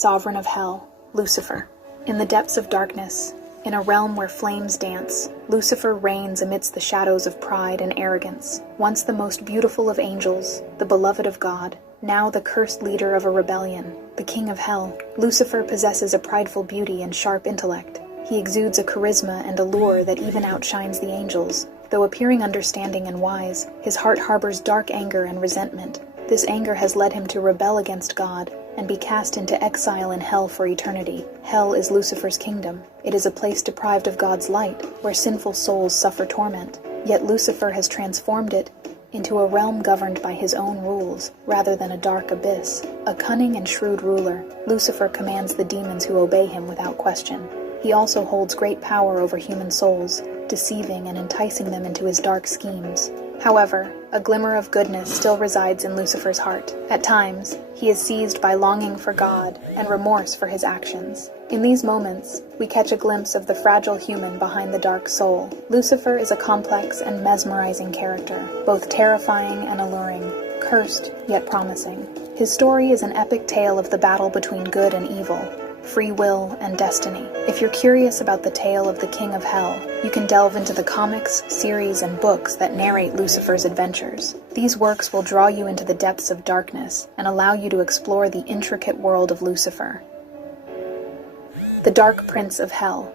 Sovereign of hell, Lucifer. In the depths of darkness, in a realm where flames dance, Lucifer reigns amidst the shadows of pride and arrogance. Once the most beautiful of angels, the beloved of God, now the cursed leader of a rebellion, the king of hell, Lucifer possesses a prideful beauty and sharp intellect. He exudes a charisma and allure that even outshines the angels. Though appearing understanding and wise, his heart harbors dark anger and resentment. This anger has led him to rebel against God and be cast into exile in hell for eternity. Hell is Lucifer's kingdom. It is a place deprived of God's light, where sinful souls suffer torment. Yet Lucifer has transformed it into a realm governed by his own rules, rather than a dark abyss. A cunning and shrewd ruler, Lucifer commands the demons who obey him without question. He also holds great power over human souls, deceiving and enticing them into his dark schemes. However, a glimmer of goodness still resides in Lucifer's heart. At times, he is seized by longing for God and remorse for his actions. In these moments, we catch a glimpse of the fragile human behind the dark soul. Lucifer is a complex and mesmerizing character, both terrifying and alluring, cursed yet promising. His story is an epic tale of the battle between good and evil, free will, and destiny. If you're curious about the tale of the King of Hell, you can delve into the comics, series, and books that narrate Lucifer's adventures. These works will draw you into the depths of darkness and allow you to explore the intricate world of Lucifer. The Dark Prince of Hell,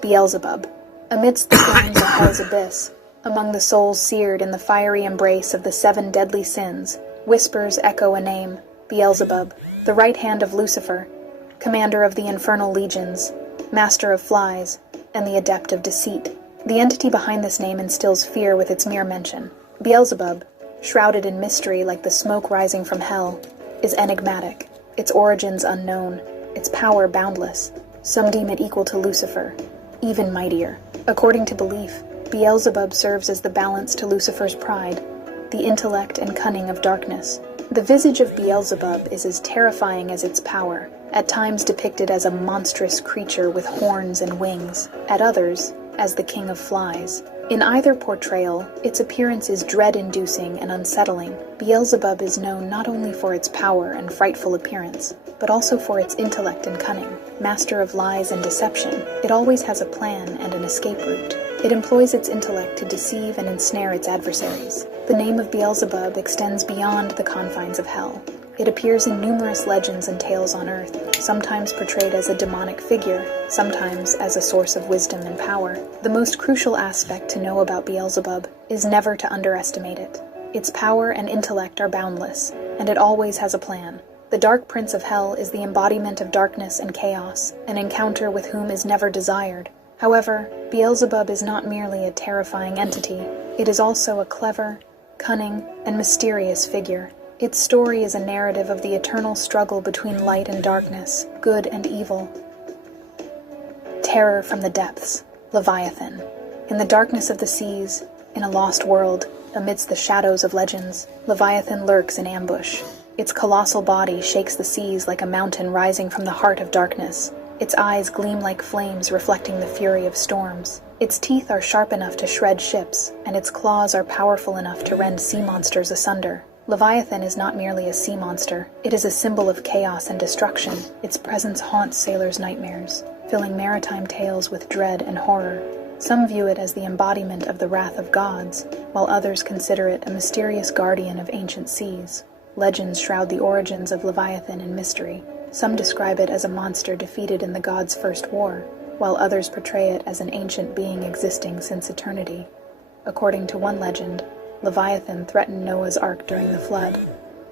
Beelzebub. Amidst the flames of hell's abyss, among the souls seared in the fiery embrace of the 7 deadly sins, whispers echo a name, Beelzebub, the right hand of Lucifer, commander of the infernal legions, master of flies, and the adept of deceit. The entity behind this name instills fear with its mere mention. Beelzebub, shrouded in mystery like the smoke rising from hell, is enigmatic, its origins unknown, its power boundless. Some deem it equal to Lucifer, even mightier. According to belief, Beelzebub serves as the balance to Lucifer's pride, the intellect and cunning of darkness. The visage of Beelzebub is as terrifying as its power, at times depicted as a monstrous creature with horns and wings, at others, as the king of flies. In either portrayal, its appearance is dread-inducing and unsettling. Beelzebub is known not only for its power and frightful appearance, but also for its intellect and cunning. Master of lies and deception, it always has a plan and an escape route. It employs its intellect to deceive and ensnare its adversaries. The name of Beelzebub extends beyond the confines of hell. It appears in numerous legends and tales on Earth, sometimes portrayed as a demonic figure, sometimes as a source of wisdom and power. The most crucial aspect to know about Beelzebub is never to underestimate it. Its power and intellect are boundless, and it always has a plan. The Dark Prince of Hell is the embodiment of darkness and chaos, an encounter with whom is never desired. However, Beelzebub is not merely a terrifying entity. It is also a clever, cunning, and mysterious figure. Its story is a narrative of the eternal struggle between light and darkness, good and evil. Terror from the depths, Leviathan. In the darkness of the seas, in a lost world, amidst the shadows of legends, Leviathan lurks in ambush. Its colossal body shakes the seas like a mountain rising from the heart of darkness. Its eyes gleam like flames reflecting the fury of storms. Its teeth are sharp enough to shred ships, and its claws are powerful enough to rend sea monsters asunder. Leviathan is not merely a sea monster, it is a symbol of chaos and destruction. Its presence haunts sailors' nightmares, filling maritime tales with dread and horror. Some view it as the embodiment of the wrath of gods, while others consider it a mysterious guardian of ancient seas. Legends shroud the origins of Leviathan in mystery. Some describe it as a monster defeated in the gods' first war, while others portray it as an ancient being existing since eternity. According to one legend, Leviathan threatened Noah's Ark during the flood,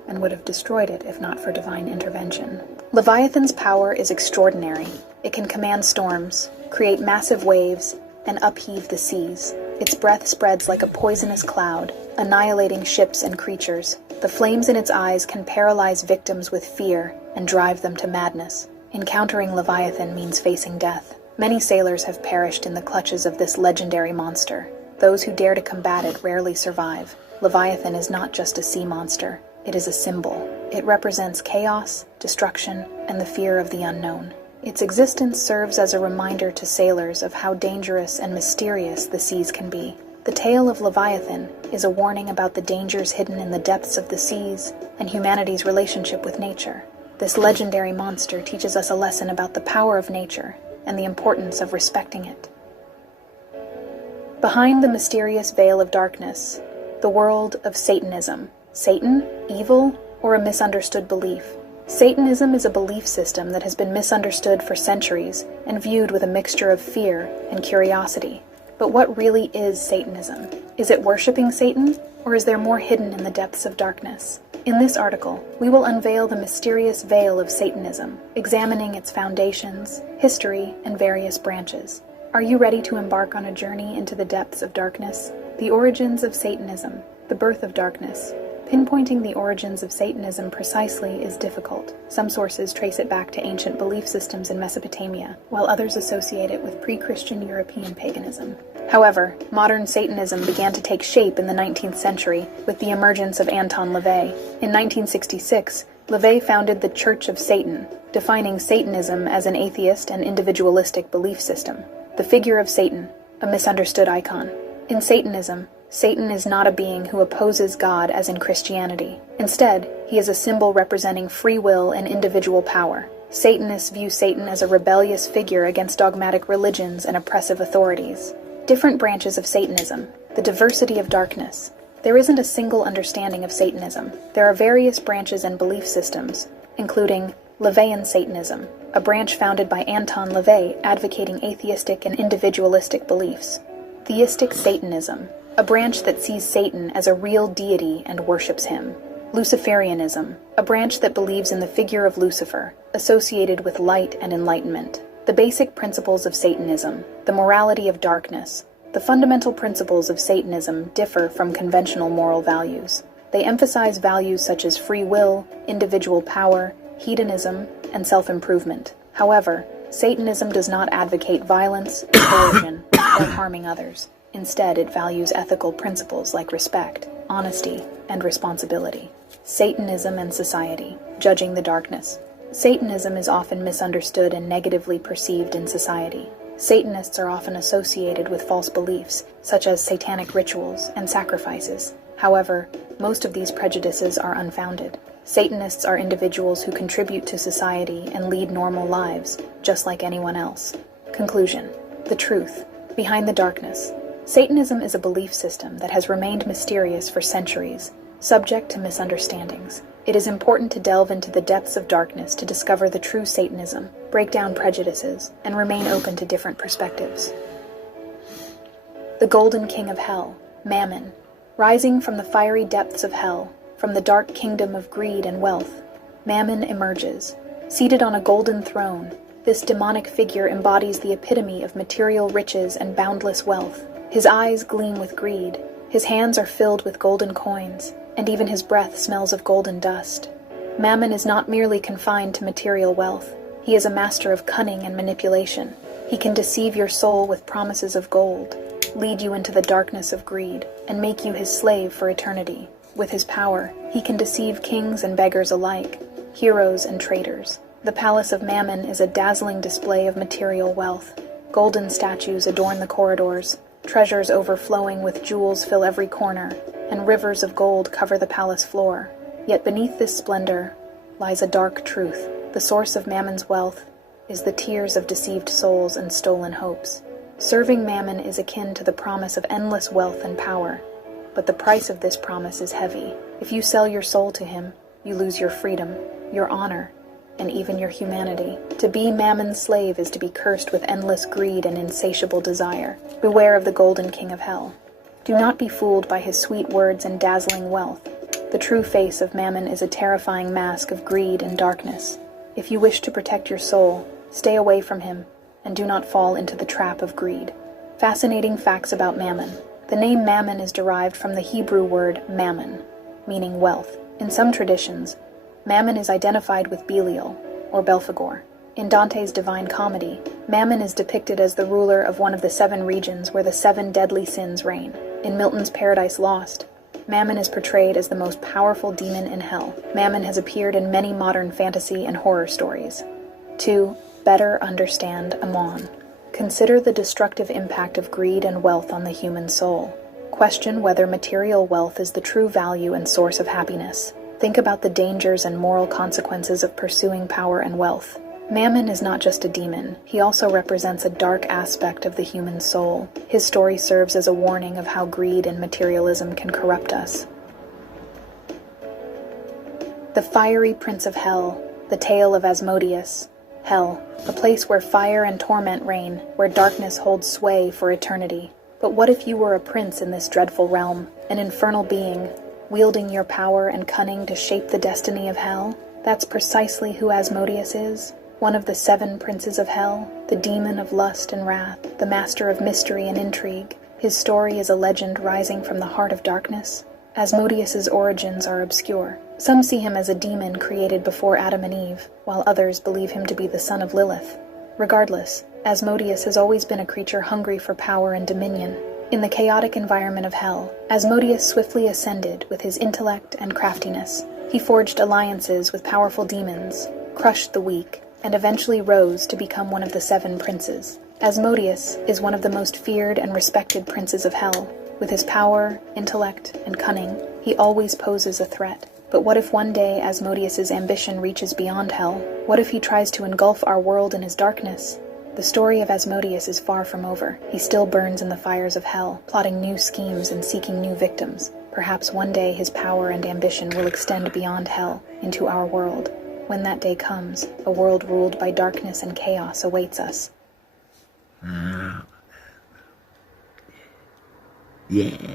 and would have destroyed it if not for divine intervention. Leviathan's power is extraordinary. It can command storms, create massive waves, and upheave the seas. Its breath spreads like a poisonous cloud, annihilating ships and creatures. The flames in its eyes can paralyze victims with fear and drive them to madness. Encountering Leviathan means facing death. Many sailors have perished in the clutches of this legendary monster. Those who dare to combat it rarely survive. Leviathan is not just a sea monster. It is a symbol. It represents chaos, destruction, and the fear of the unknown. Its existence serves as a reminder to sailors of how dangerous and mysterious the seas can be. The tale of Leviathan is a warning about the dangers hidden in the depths of the seas and humanity's relationship with nature. This legendary monster teaches us a lesson about the power of nature and the importance of respecting it. Behind the mysterious veil of darkness, the world of Satanism. Satan, evil, or a misunderstood belief? Satanism is a belief system that has been misunderstood for centuries and viewed with a mixture of fear and curiosity. But what really is Satanism? Is it worshipping Satan, or is there more hidden in the depths of darkness? In this article, we will unveil the mysterious veil of Satanism, examining its foundations, history, and various branches. Are you ready to embark on a journey into the depths of darkness? The origins of Satanism, the birth of darkness. Pinpointing the origins of Satanism precisely is difficult. Some sources trace it back to ancient belief systems in Mesopotamia, while others associate it with pre-Christian European paganism. However, modern Satanism began to take shape in the 19th century with the emergence of Anton LaVey. In 1966, LaVey founded the Church of Satan, defining Satanism as an atheist and individualistic belief system. The figure of Satan, a misunderstood icon. In Satanism, Satan is not a being who opposes God as in Christianity. Instead, he is a symbol representing free will and individual power. Satanists view Satan as a rebellious figure against dogmatic religions and oppressive authorities. Different branches of Satanism. The diversity of darkness. There isn't a single understanding of Satanism. There are various branches and belief systems, including LaVeyan Satanism, a branch founded by Anton LaVey advocating atheistic and individualistic beliefs. Theistic Satanism, a branch that sees Satan as a real deity and worships him. Luciferianism, a branch that believes in the figure of Lucifer, associated with light and enlightenment. The basic principles of Satanism, the morality of darkness. The fundamental principles of Satanism differ from conventional moral values. They emphasize values such as free will, individual power, hedonism, and self-improvement. However, Satanism does not advocate violence, coercion, or harming others. Instead, it values ethical principles like respect, honesty, and responsibility. Satanism and society, judging the darkness. Satanism is often misunderstood and negatively perceived in society. Satanists are often associated with false beliefs, such as satanic rituals and sacrifices. However, most of these prejudices are unfounded. Satanists are individuals who contribute to society and lead normal lives, just like anyone else. Conclusion. The truth. Behind the darkness. Satanism is a belief system that has remained mysterious for centuries, subject to misunderstandings. It is important to delve into the depths of darkness to discover the true Satanism, break down prejudices, and remain open to different perspectives. The Golden King of Hell, Mammon, rising from the fiery depths of hell, from the dark kingdom of greed and wealth, Mammon emerges. Seated on a golden throne, this demonic figure embodies the epitome of material riches and boundless wealth. His eyes gleam with greed, his hands are filled with golden coins, and even his breath smells of golden dust. Mammon is not merely confined to material wealth. He is a master of cunning and manipulation. He can deceive your soul with promises of gold, lead you into the darkness of greed, and make you his slave for eternity. With his power, he can deceive kings and beggars alike, heroes and traitors. The Palace of Mammon is a dazzling display of material wealth. Golden statues adorn the corridors, treasures overflowing with jewels fill every corner, and rivers of gold cover the palace floor. Yet beneath this splendor lies a dark truth. The source of Mammon's wealth is the tears of deceived souls and stolen hopes. Serving Mammon is akin to the promise of endless wealth and power, but the price of this promise is heavy. If you sell your soul to him, you lose your freedom, your honor, and even your humanity. To be Mammon's slave is to be cursed with endless greed and insatiable desire. Beware of the Golden King of Hell. Do not be fooled by his sweet words and dazzling wealth. The true face of Mammon is a terrifying mask of greed and darkness. If you wish to protect your soul, stay away from him, and do not fall into the trap of greed. Fascinating facts about Mammon. The name Mammon is derived from the Hebrew word mammon, meaning wealth. In some traditions, Mammon is identified with Belial, or Belphegor. In Dante's Divine Comedy, Mammon is depicted as the ruler of one of the 7 regions where the 7 deadly sins reign. In Milton's Paradise Lost, Mammon is portrayed as the most powerful demon in hell. Mammon has appeared in many modern fantasy and horror stories. 2. Better understand Ammon. Consider the destructive impact of greed and wealth on the human soul. Question whether material wealth is the true value and source of happiness. Think about the dangers and moral consequences of pursuing power and wealth. Mammon is not just a demon, he also represents a dark aspect of the human soul. His story serves as a warning of how greed and materialism can corrupt us. The Fiery Prince of Hell, the tale of Asmodeus. Hell, a place where fire and torment reign, where darkness holds sway for eternity. But what if you were a prince in this dreadful realm, an infernal being, wielding your power and cunning to shape the destiny of hell? That's precisely who Asmodeus is. One of the 7 princes of hell, the demon of lust and wrath, the master of mystery and intrigue. His story is a legend rising from the heart of darkness. Asmodeus's origins are obscure. Some see him as a demon created before Adam and Eve, while others believe him to be the son of Lilith. Regardless, Asmodeus has always been a creature hungry for power and dominion. In the chaotic environment of hell, Asmodeus swiftly ascended with his intellect and craftiness. He forged alliances with powerful demons, crushed the weak, and eventually rose to become one of the 7 princes. Asmodeus is one of the most feared and respected princes of hell. With his power, intellect, and cunning, he always poses a threat. But what if one day Asmodeus's ambition reaches beyond hell? What if he tries to engulf our world in his darkness? The story of Asmodeus is far from over. He still burns in the fires of hell, plotting new schemes and seeking new victims. Perhaps one day his power and ambition will extend beyond hell, into our world. When that day comes, a world ruled by darkness and chaos awaits us. Yeah.